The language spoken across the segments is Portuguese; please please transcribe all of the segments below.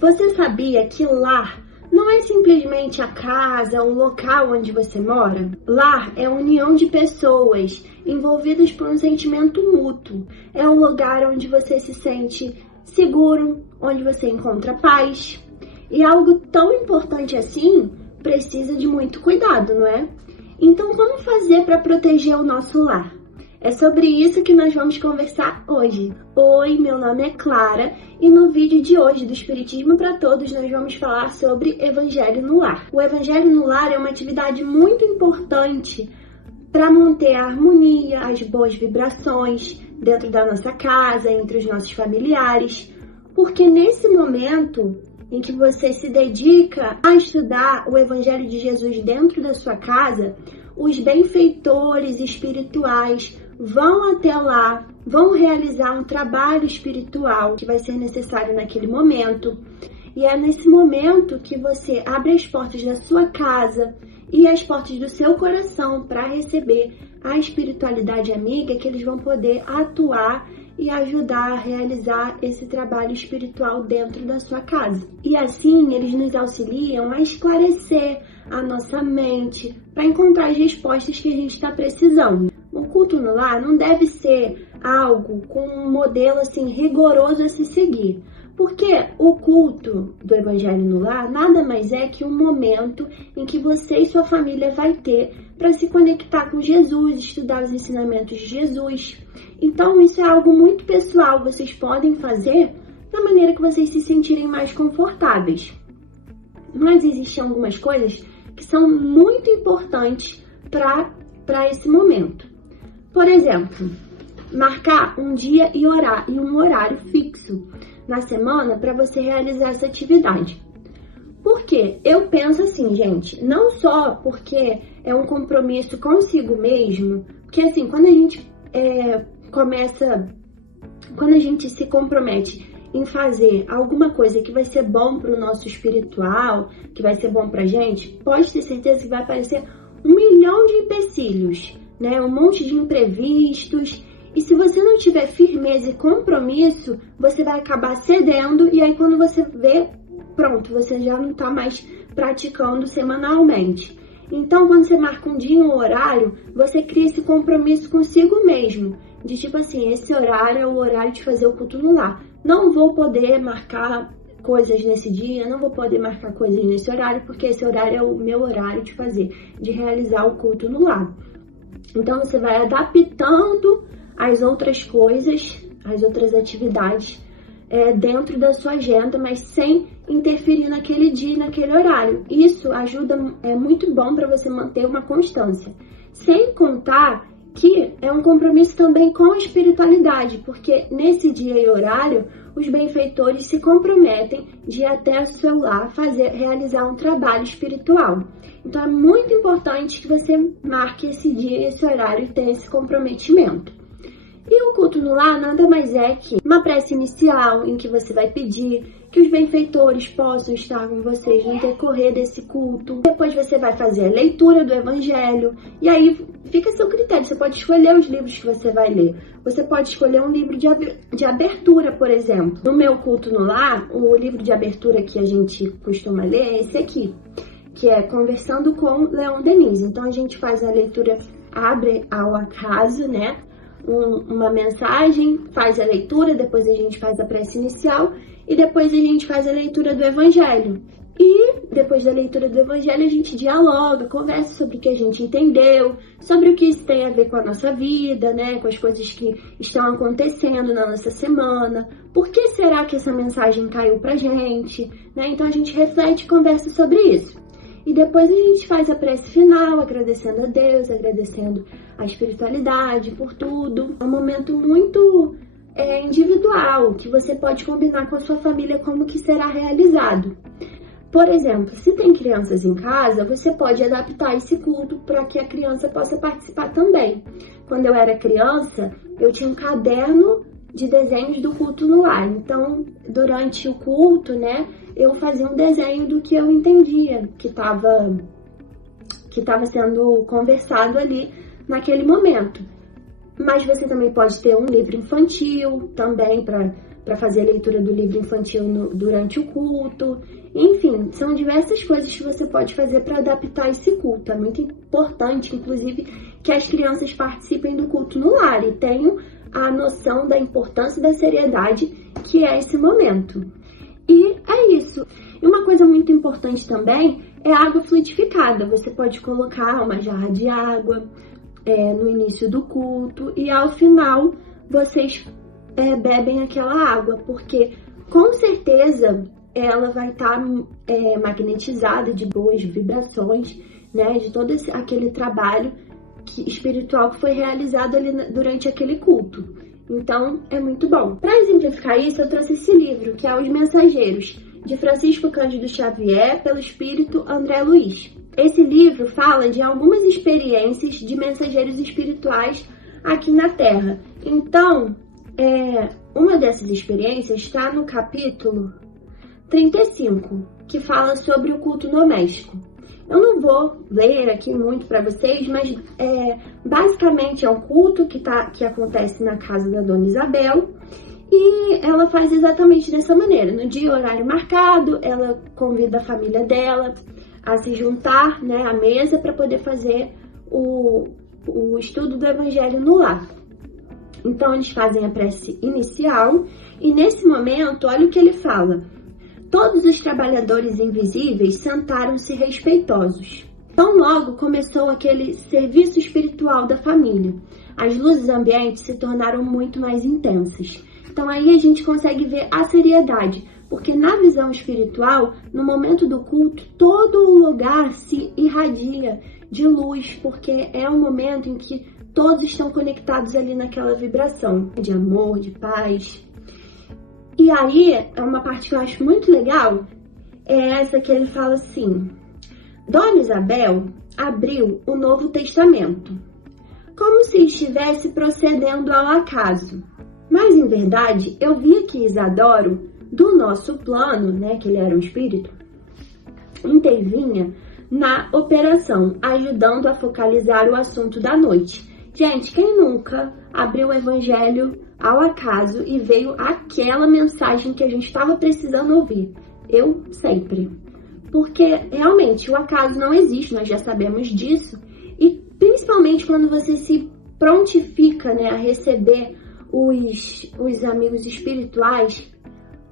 Você sabia que lar não é simplesmente a casa, o local onde você mora? Lar é a união de pessoas envolvidas por um sentimento mútuo. É um lugar onde você se sente seguro, onde você encontra paz. E algo tão importante assim precisa de muito cuidado, não é? Então, como fazer para proteger o nosso lar? É sobre isso que nós vamos conversar hoje. Oi, meu nome é Clara e no vídeo de hoje do Espiritismo para Todos nós vamos falar sobre Evangelho no Lar. O Evangelho no Lar é uma atividade muito importante para manter a harmonia, as boas vibrações dentro da nossa casa, entre os nossos familiares, porque nesse momento em que você se dedica a estudar o Evangelho de Jesus dentro da sua casa, os benfeitores espirituais vão até lá, vão realizar um trabalho espiritual que vai ser necessário naquele momento. E é nesse momento que você abre as portas da sua casa e as portas do seu coração para receber a espiritualidade amiga, que eles vão poder atuar e ajudar a realizar esse trabalho espiritual dentro da sua casa. E assim eles nos auxiliam a esclarecer a nossa mente para encontrar as respostas que a gente está precisando. O culto no lar não deve ser algo com um modelo assim rigoroso a se seguir, porque o culto do Evangelho no Lar nada mais é que um momento em que você e sua família vai ter para se conectar com Jesus, estudar os ensinamentos de Jesus. Então isso é algo muito pessoal, vocês podem fazer da maneira que vocês se sentirem mais confortáveis. Mas existem algumas coisas que são muito importantes para esse momento. Por exemplo, marcar um dia e um horário fixo na semana para você realizar essa atividade. Por quê? Eu penso assim, gente, não só porque é um compromisso consigo mesmo, porque assim, quando a gente quando a gente se compromete em fazer alguma coisa que vai ser bom para o nosso espiritual, que vai ser bom pra gente, pode ter certeza que vai aparecer 1 milhão de empecilhos, né? Um monte de imprevistos. E se você não tiver firmeza e compromisso, você vai acabar cedendo e aí quando você vê, pronto, você já não está mais praticando semanalmente. Então, quando você marca um dia e um horário, você cria esse compromisso consigo mesmo. De tipo assim, esse horário é o horário de fazer o culto no lar. Não vou poder marcar coisas nesse dia, não vou poder marcar coisas nesse horário, porque esse horário é o meu horário de fazer, de realizar o culto no lar. Então, você vai adaptando as outras coisas, as outras atividades dentro da sua agenda, mas sem interferir naquele dia e naquele horário. Isso ajuda, é muito bom para você manter uma constância. Sem contar que é um compromisso também com a espiritualidade, porque nesse dia e horário, os benfeitores se comprometem de ir até o seu lar realizar um trabalho espiritual. Então é muito importante que você marque esse dia e esse horário e tenha esse comprometimento. E o culto no lar nada mais é que uma prece inicial em que você vai pedir que os benfeitores possam estar com vocês no decorrer desse culto. Depois você vai fazer a leitura do Evangelho e aí fica a seu critério. Você pode escolher os livros que você vai ler. Você pode escolher um livro de abertura, por exemplo. No meu culto no lar, o livro de abertura que a gente costuma ler é esse aqui, que é Conversando com Leon Denis. Então a gente faz a leitura, abre ao acaso, né? Uma mensagem, faz a leitura, depois a gente faz a prece inicial e depois a gente faz a leitura do Evangelho. E depois da leitura do Evangelho a gente dialoga, conversa sobre o que a gente entendeu, sobre o que isso tem a ver com a nossa vida, né? Com as coisas que estão acontecendo na nossa semana. Por que será que essa mensagem caiu pra gente? Né? Então a gente reflete e conversa sobre isso. E depois a gente faz a prece final, agradecendo a Deus, agradecendo a espiritualidade por tudo. É um momento muito individual, que você pode combinar com a sua família como que será realizado. Por exemplo, se tem crianças em casa, você pode adaptar esse culto para que a criança possa participar também. Quando eu era criança, eu tinha um caderno de desenhos do culto no lar. Então, durante o culto, né, eu fazia um desenho do que eu entendia que estava sendo conversado ali naquele momento. Mas você também pode ter um livro infantil também para para fazer a leitura do livro infantil durante o culto. Enfim, são diversas coisas que você pode fazer para adaptar esse culto. É muito importante, inclusive, que as crianças participem do culto no lar e tenham a noção da importância e da seriedade que é esse momento. E é isso. E uma coisa muito importante também é a água fluidificada. Você pode colocar uma jarra de água no início do culto e ao final vocês bebem aquela água, porque com certeza ela vai estar magnetizada de boas vibrações, né, de todo aquele trabalho espiritual que foi realizado ali durante aquele culto. Então, é muito bom. Para exemplificar isso, eu trouxe esse livro, que é Os Mensageiros, de Francisco Cândido Xavier, pelo espírito André Luiz. Esse livro fala de algumas experiências de mensageiros espirituais aqui na Terra. Então, uma dessas experiências está no capítulo 35, que fala sobre o culto doméstico. Eu não vou ler aqui muito para vocês, mas basicamente é um culto que acontece na casa da Dona Isabel e ela faz exatamente dessa maneira. No dia e horário marcado, ela convida a família dela a se juntar, né, à mesa para poder fazer o estudo do Evangelho no lar. Então, eles fazem a prece inicial e nesse momento, olha o que ele fala. Todos os trabalhadores invisíveis sentaram-se respeitosos. Tão logo começou aquele serviço espiritual da família. As luzes ambientes se tornaram muito mais intensas. Então aí a gente consegue ver a seriedade, porque na visão espiritual, no momento do culto, todo o lugar se irradia de luz, porque é um momento em que todos estão conectados ali naquela vibração de amor, de paz. E aí, é uma parte que eu acho muito legal, é essa que ele fala assim: Dona Isabel abriu o Novo Testamento, como se estivesse procedendo ao acaso. Mas, em verdade, eu via que Isadoro, do nosso plano, né, que ele era um espírito, intervinha na operação, ajudando a focalizar o assunto da noite. Gente, quem nunca abriu o Evangelho ao acaso e veio aquela mensagem que a gente estava precisando ouvir? Eu sempre. Porque realmente o acaso não existe, nós já sabemos disso. E principalmente quando você se prontifica, né, a receber os amigos espirituais,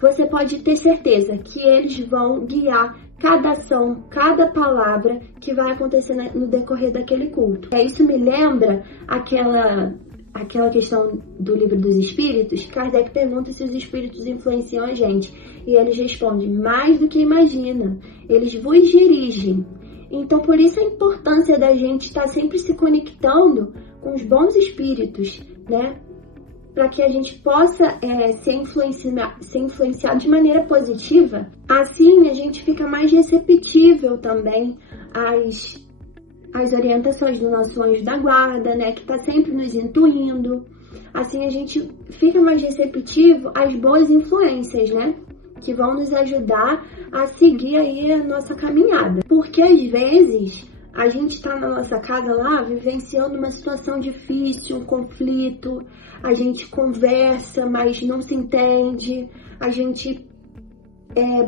você pode ter certeza que eles vão guiar cada ação, cada palavra que vai acontecer no decorrer daquele culto. Isso me lembra aquela questão do Livro dos Espíritos. Kardec pergunta se os espíritos influenciam a gente. E eles respondem, mais do que imagina. Eles vos dirigem. Então, por isso a importância da gente estar sempre se conectando com os bons espíritos, né? Para que a gente possa ser influenciado de maneira positiva. Assim, a gente fica mais receptível também às orientações do nosso anjo da guarda, né, que está sempre nos intuindo. Assim, a gente fica mais receptivo às boas influências, né, que vão nos ajudar a seguir aí a nossa caminhada. Porque, às vezes, a gente está na nossa casa lá, vivenciando uma situação difícil, um conflito, a gente conversa, mas não se entende, a gente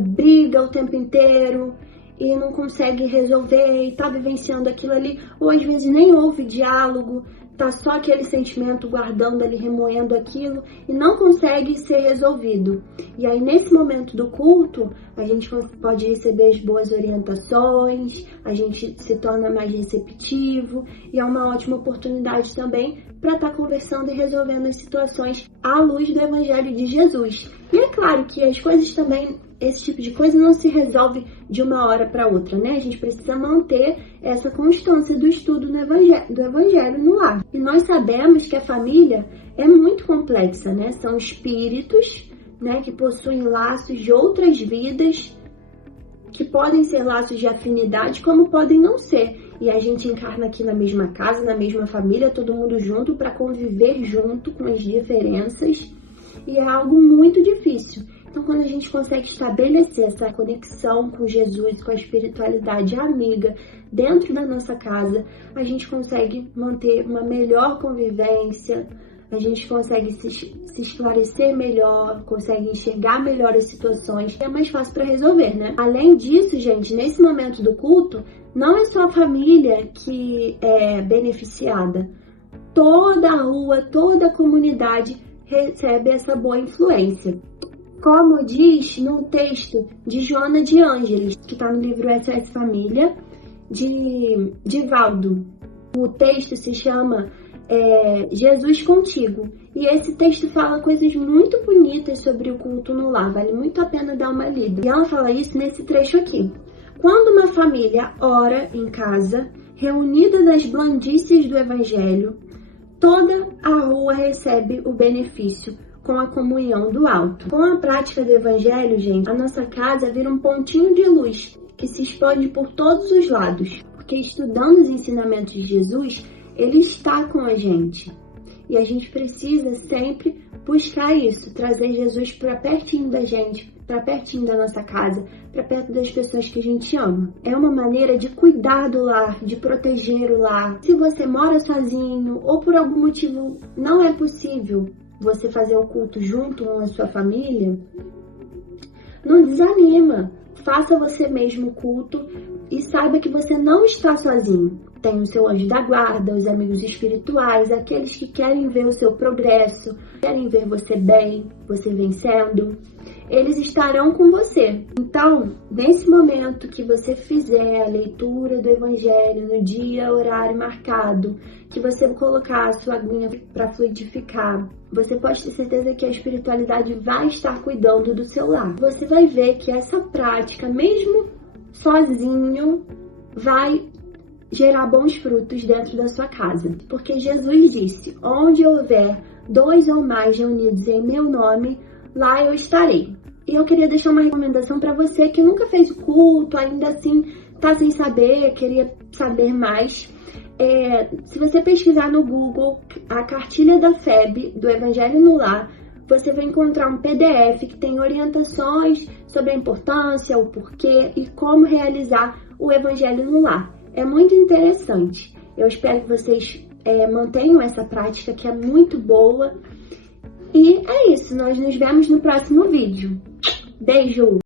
briga o tempo inteiro e não consegue resolver e tá vivenciando aquilo ali, ou às vezes nem houve diálogo, tá só aquele sentimento guardando ali, remoendo aquilo e não consegue ser resolvido. E aí nesse momento do culto, a gente pode receber as boas orientações, a gente se torna mais receptivo e é uma ótima oportunidade também para estar conversando e resolvendo as situações à luz do Evangelho de Jesus. E é claro que as coisas também, esse tipo de coisa não se resolve de uma hora para outra, né? A gente precisa manter essa constância do estudo do Evangelho no lar. E nós sabemos que a família é muito complexa, né? São espíritos, né, que possuem laços de outras vidas, que podem ser laços de afinidade, como podem não ser. E a gente encarna aqui na mesma casa, na mesma família, todo mundo junto, para conviver junto com as diferenças. E é algo muito difícil. Então, quando a gente consegue estabelecer essa conexão com Jesus, com a espiritualidade amiga dentro da nossa casa, a gente consegue manter uma melhor convivência, a gente consegue se esclarecer melhor, consegue enxergar melhor as situações, é mais fácil para resolver, né? Além disso, gente, nesse momento do culto, não é só a família que é beneficiada. Toda a rua, toda a comunidade recebe essa boa influência. Como diz no texto de Joana de Ângeles, que está no livro SOS Família, de Valdo. O texto se chama Jesus Contigo. E esse texto fala coisas muito bonitas sobre o culto no lar. Vale muito a pena dar uma lida. E ela fala isso nesse trecho aqui. Quando uma família ora em casa, reunida nas blandícias do Evangelho, toda a rua recebe o benefício com a comunhão do alto. Com a prática do Evangelho, gente, a nossa casa vira um pontinho de luz que se expande por todos os lados. Porque estudando os ensinamentos de Jesus, Ele está com a gente. E a gente precisa sempre buscar isso, trazer Jesus para pertinho da gente, para pertinho da nossa casa, para perto das pessoas que a gente ama. É uma maneira de cuidar do lar, de proteger o lar. Se você mora sozinho ou por algum motivo não é possível você fazer o culto junto com a sua família, não desanima. Faça você mesmo o culto e saiba que você não está sozinho. Tem o seu anjo da guarda, os amigos espirituais, aqueles que querem ver o seu progresso, querem ver você bem, você vencendo. Eles estarão com você. Então, nesse momento que você fizer a leitura do Evangelho no dia, horário marcado, que você colocar a sua aguinha para fluidificar, você pode ter certeza que a espiritualidade vai estar cuidando do seu lar. Você vai ver que essa prática, mesmo sozinho, vai gerar bons frutos dentro da sua casa. Porque Jesus disse, onde houver 2 ou mais reunidos em meu nome, lá eu estarei. E eu queria deixar uma recomendação para você que nunca fez o culto, ainda assim tá sem saber, queria saber mais. Se você pesquisar no Google a cartilha da FEB, do Evangelho no Lar, você vai encontrar um PDF que tem orientações sobre a importância, o porquê e como realizar o Evangelho no Lar. É muito interessante. Eu espero que vocês mantenham essa prática que é muito boa. E é isso, nós nos vemos no próximo vídeo. Beijo!